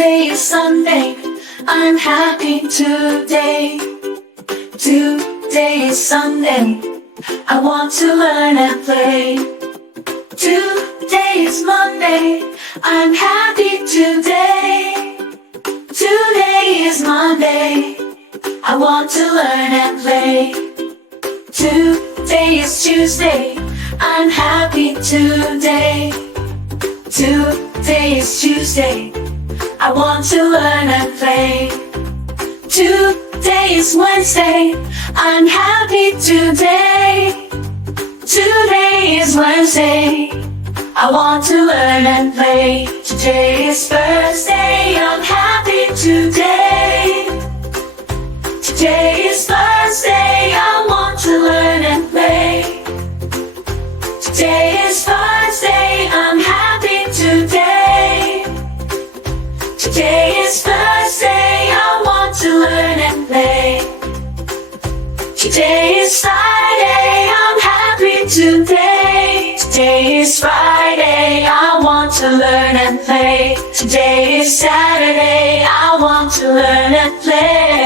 Today is Sunday, I'm happy today. Today is Sunday, I want to learn and play. Today is Monday, I'm happy today. Today is Monday, I want to learn and play. Today is Tuesday, I'm happy today. Today is Tuesday, I want to learn and play. Today is Wednesday, I'm happy today. Today is Wednesday, I want to learn and play. Today is Thursday, I'm happy today. Today is Thursday, I want to learn and play. Today is Thursday, I'm happy today. Today is Thursday, I want to learn and play. Today is Friday, I'm happy today. Today is Friday, I want to learn and play. Today is Saturday, I want to learn and play.